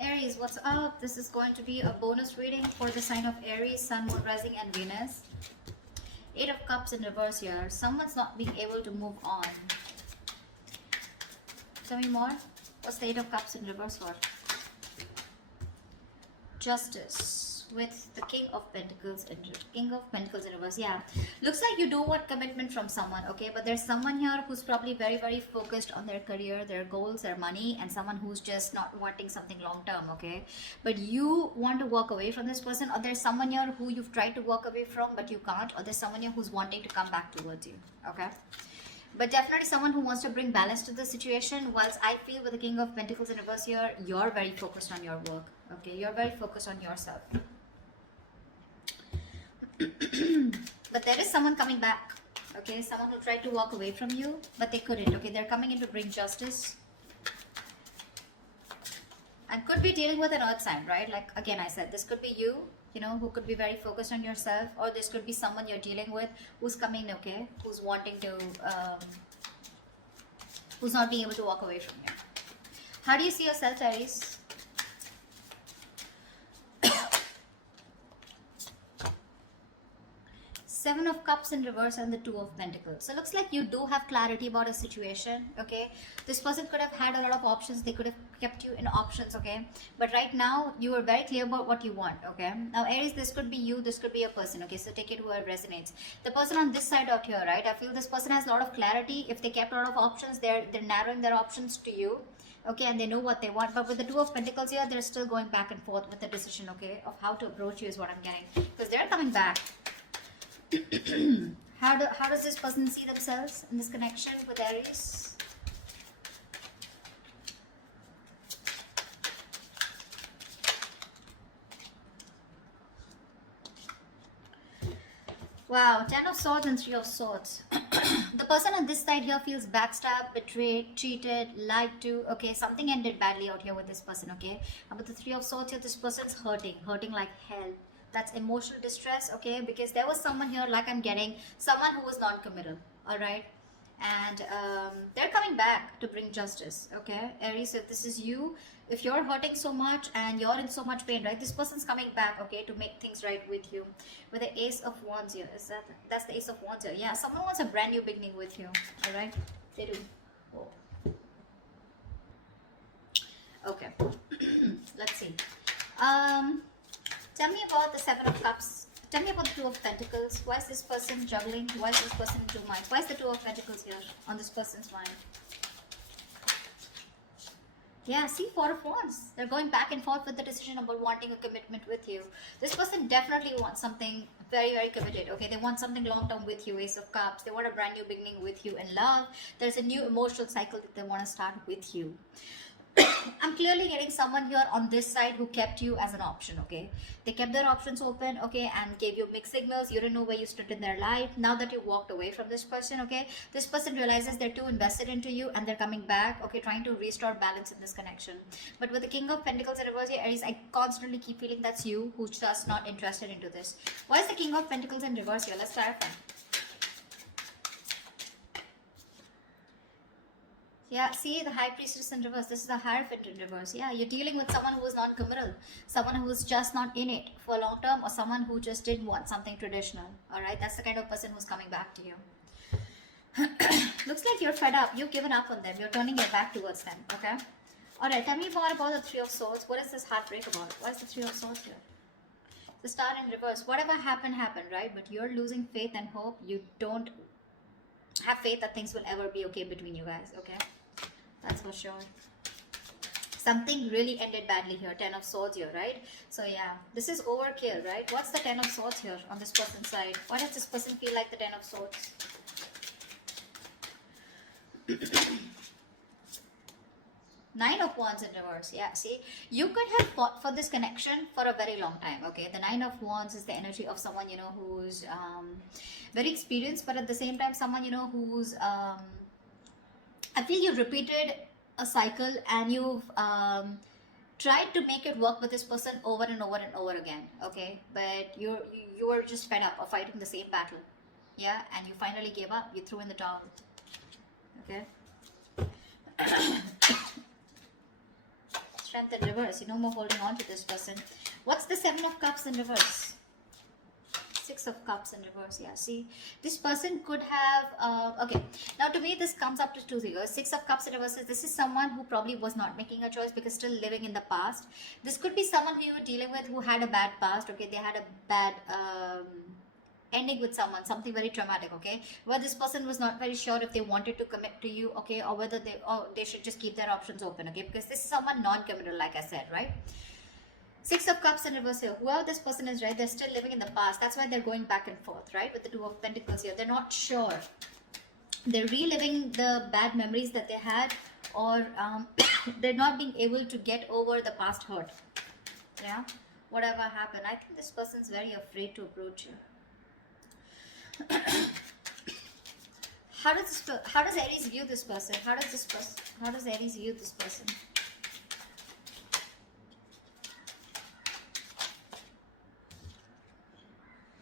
Aries, what's up? This is going to be a bonus reading for the sign of Aries, Sun, Moon, Rising, and Venus. Eight of Cups in reverse here. Someone's not being able to move on. Tell me more. What's the Eight of Cups in reverse for? Justice with the King of Pentacles in reverse. Yeah, looks like you do want commitment from someone, okay, but there's someone here who's probably very focused on their career, their goals, their money, and someone who's just not wanting something long term, okay, but you want to walk away from this person, or there's someone here who you've tried to walk away from but you can't, or there's someone here who's wanting to come back towards you, okay, but definitely someone who wants to bring balance to the situation. Whilst I feel with the King of Pentacles in reverse here, you're very focused on your work, okay, you're very focused on yourself. But there is someone coming back, okay, someone who tried to walk away from you but they couldn't, okay, they're coming in to bring justice, and could be dealing with an earth sign, right? Like again I said, this could be you, you know, who could be very focused on yourself, or this could be someone you're dealing with who's coming, okay, who's wanting to who's not being able to walk away from you. How do you see yourself, Aries? Seven of Cups in reverse and the Two of Pentacles. So it looks like you do have clarity about a situation, okay? This person could have had a lot of options. They could have kept you in options, okay? But right now, you are very clear about what you want, okay? Now, Aries, this could be you. This could be a person, okay? So take it where it resonates. The person on this side out here, right? I feel this person has a lot of clarity. If they kept a lot of options, they're narrowing their options to you, okay? And they know what they want. But with the Two of Pentacles here, they're still going back and forth with the decision, okay? Of how to approach you is what I'm getting. Because they're coming back. How does this person see themselves in this connection with Aries? Wow, Ten of Swords and Three of Swords. The person on this side here feels backstabbed, betrayed, cheated, lied to. Okay, something ended badly out here with this person, okay? But the Three of Swords here, this person's hurting like hell. That's emotional distress, okay, because there was someone here, like I'm getting someone who was non-committal, all right, and they're coming back to bring justice, okay, Aries. If this is you, if you're hurting so much and you're in so much pain, right, this person's coming back, okay, to make things right with you. With the Ace of Wands here, that's the Ace of Wands here. Yeah, someone wants a brand new beginning with you, all right, they do. Oh. Okay. Let's see. Tell me about the Seven of Cups. Tell me about the Two of Pentacles. Why is this person juggling? Why is this person in two minds? Why is the Two of Pentacles here on this person's mind? Yeah, see, Four of Wands. They're going back and forth with the decision about wanting a commitment with you. This person definitely wants something very committed, okay? They want something long-term with you, Ace of Cups. They want a brand new beginning with you in love. There's a new emotional cycle that they want to start with you. I'm clearly getting someone here on this side who kept you as an option, okay? They kept their options open, okay, and gave you mixed signals. You didn't know where you stood in their life. Now that you walked away from this person, okay, this person realizes they're too invested into you and they're coming back, okay, trying to restore balance in this connection. But with the King of Pentacles in reverse here, Aries, I constantly keep feeling that's you who's just not interested into this. Why is the King of Pentacles in reverse here? Let's clarify. Yeah, see the High Priestess in reverse. This is the Hierophant in reverse. Yeah, you're dealing with someone who is non-committal, someone who is just not in it for long term, or someone who just didn't want something traditional. All right, that's the kind of person who's coming back to you. Looks like you're fed up. You've given up on them. You're turning your back towards them. Okay. All right. Tell me more about the Three of Swords. What is this heartbreak about? What is the Three of Swords here? The Star in reverse. Whatever happened, right? But you're losing faith and hope. You don't have faith that things will ever be okay between you guys. Okay. That's for sure. Something really ended badly here. Ten of Swords here, right? So yeah, this is overkill, right? What's the Ten of Swords here on this person's side? Why does this person feel like the Ten of Swords? Nine of Wands in reverse. Yeah, see, you could have fought for this connection for a very long time, okay? The Nine of Wands is the energy of someone, you know, who's very experienced, but at the same time, someone, you know, who's I feel you've repeated a cycle and you've tried to make it work with this person over and over and over again, okay? But you were just fed up of fighting the same battle, yeah? And you finally gave up. You threw in the towel, okay? strength in reverse. No more holding on to this person. What's the 7 of Cups in reverse? 6 of Cups in reverse. Yeah, see, this person could have okay, now to me this comes up to two things. 6 of Cups in reverse is, this is someone who probably was not making a choice because still living in the past. This could be someone who you were dealing with who had a bad past. Okay, they had a bad ending with someone, something very traumatic. Okay, where this person was not very sure if they wanted to commit to you. Okay, or whether they should just keep their options open. Okay, because this is someone non-committal, like I said, right? 6 of Cups in reverse here. Whoever this person is, right, they're still living in the past. That's why they're going back and forth, right? With the 2 of Pentacles here. They're not sure. They're reliving the bad memories that they had, or they're not being able to get over the past hurt. Yeah? Whatever happened. I think this person's very afraid to approach you. How does Aries view this person? How does Aries view this person?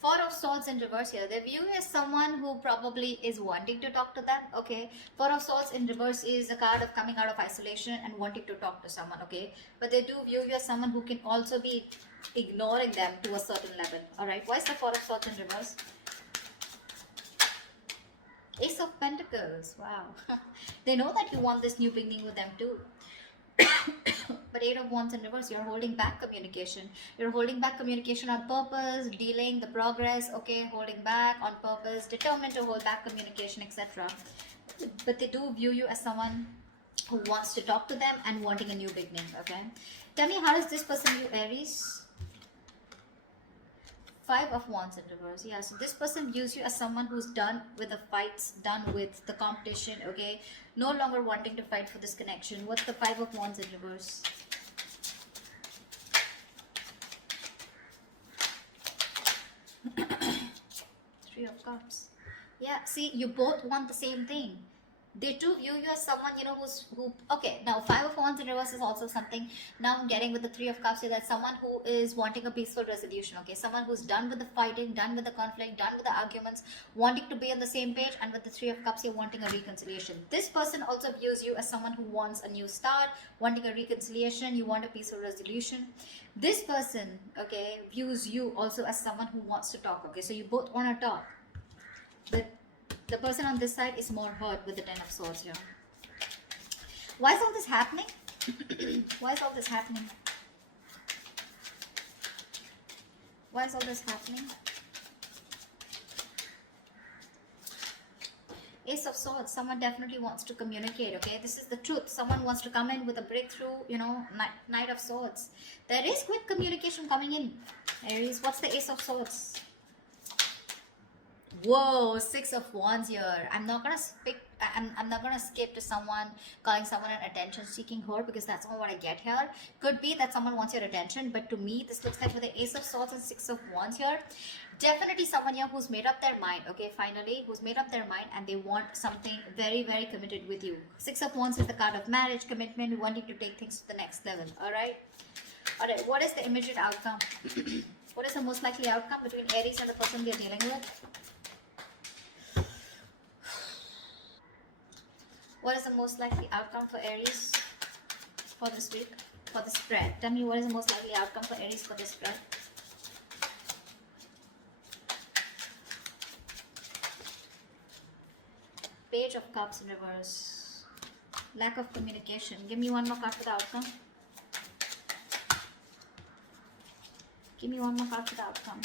Four of Swords in reverse here. They view you as someone who probably is wanting to talk to them. Okay. Four of Swords in reverse is a card of coming out of isolation and wanting to talk to someone. Okay. But they do view you as someone who can also be ignoring them to a certain level. Alright. Why is the Four of Swords in reverse? Ace of Pentacles. Wow. They know that you want this new beginning with them too. But 8 of Wands in reverse, you're holding back communication. You're holding back communication on purpose, dealing the progress, okay, holding back on purpose, determined to hold back communication, etc. But they do view you as someone who wants to talk to them and wanting a new beginning, okay? Tell me, how does this person view Aries? 5 of Wands in reverse. Yeah, so this person views you as someone who's done with the fights, done with the competition, okay? No longer wanting to fight for this connection. What's the 5 of Wands in reverse? Three of Cups. Yeah, see, you both want the same thing. They do view you as someone, okay, now 5 of Wands in reverse is also something. Now I'm getting with the 3 of Cups here, that someone who is wanting a peaceful resolution, okay, someone who's done with the fighting, done with the conflict, done with the arguments, wanting to be on the same page, and with the 3 of Cups here, wanting a reconciliation. This person also views you as someone who wants a new start, wanting a reconciliation, you want a peaceful resolution. This person, okay, views you also as someone who wants to talk, okay, so you both want to talk. But the person on this side is more hurt with the 10 of Swords here. Why is all this happening? Why is all this happening? Why is all this happening? Ace of Swords. Someone definitely wants to communicate, okay? This is the truth. Someone wants to come in with a breakthrough, Knight of Swords. There is quick communication coming in. Aries, what's the Ace of Swords? Whoa, 6 of Wands here. I'm not gonna skip to someone calling someone an attention-seeking whore, because that's not what I get here. Could be that someone wants your attention, but to me, this looks like with the Ace of Swords and 6 of Wands here, definitely someone here who's made up their mind. Okay, finally, who's made up their mind and they want something very, very committed with you. 6 of Wands is the card of marriage, commitment, wanting to take things to the next level. All right. What is the immediate outcome? What is the most likely outcome between Aries and the person we are dealing with? What is the most likely outcome for Aries for this week, for the spread? Tell me, what is the most likely outcome for Aries for this spread? Page of Cups in reverse. Lack of communication. Give me one more card for the outcome. Give me one more card for the outcome.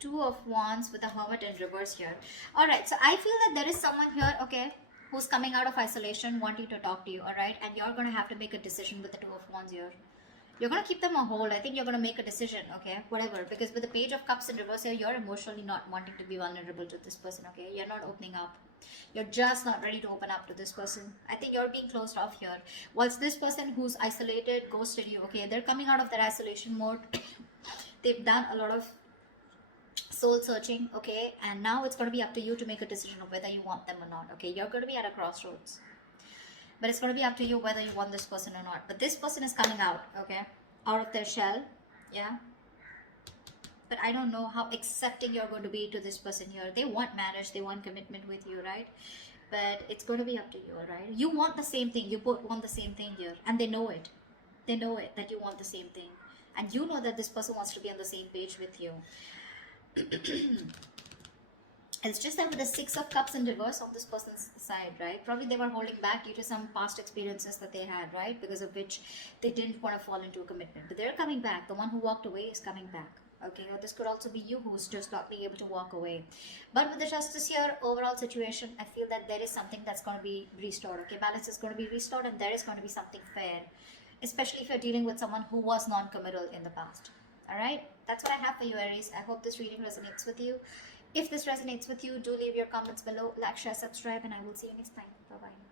Two of Wands with the Hermit in reverse here. Alright, so I feel that there is someone here, okay, who's coming out of isolation, wanting to talk to you, alright? And you're going to have to make a decision with the Two of Wands here. You're going to keep them on hold. I think you're going to make a decision, okay? Whatever. Because with the Page of Cups in reverse here, you're emotionally not wanting to be vulnerable to this person, okay? You're not opening up. You're just not ready to open up to this person. I think you're being closed off here. Whilst this person who's isolated, ghosted you, okay? They're coming out of their isolation mode. They've done a lot of soul searching, okay? And now it's going to be up to you to make a decision of whether you want them or not, okay? You're going to be at a crossroads. But it's going to be up to you whether you want this person or not. But this person is coming out, okay? Out of their shell, yeah? but I don't know how accepting you're going to be to this person here. They want marriage, they want commitment with you, right? But it's going to be up to you, right? You want the same thing. You both want the same thing here, and they know it. They know it that you want the same thing, and you know that this person wants to be on the same page with you. It's just that with the Six of Cups in reverse on this person's side, right? Probably they were holding back due to some past experiences that they had, right? Because of which they didn't want to fall into a commitment. But they're coming back. The one who walked away is coming back. Okay, or this could also be you who's just not being able to walk away. But with the Justice here, overall situation, I feel that there is something that's going to be restored. Okay, balance is going to be restored, and there is going to be something fair, especially if you're dealing with someone who was non-committal in the past. All right, that's what I have for you, Aries. I hope this reading resonates with you. If this resonates with you, do leave your comments below, like, share, subscribe, and I will see you next time. Bye bye.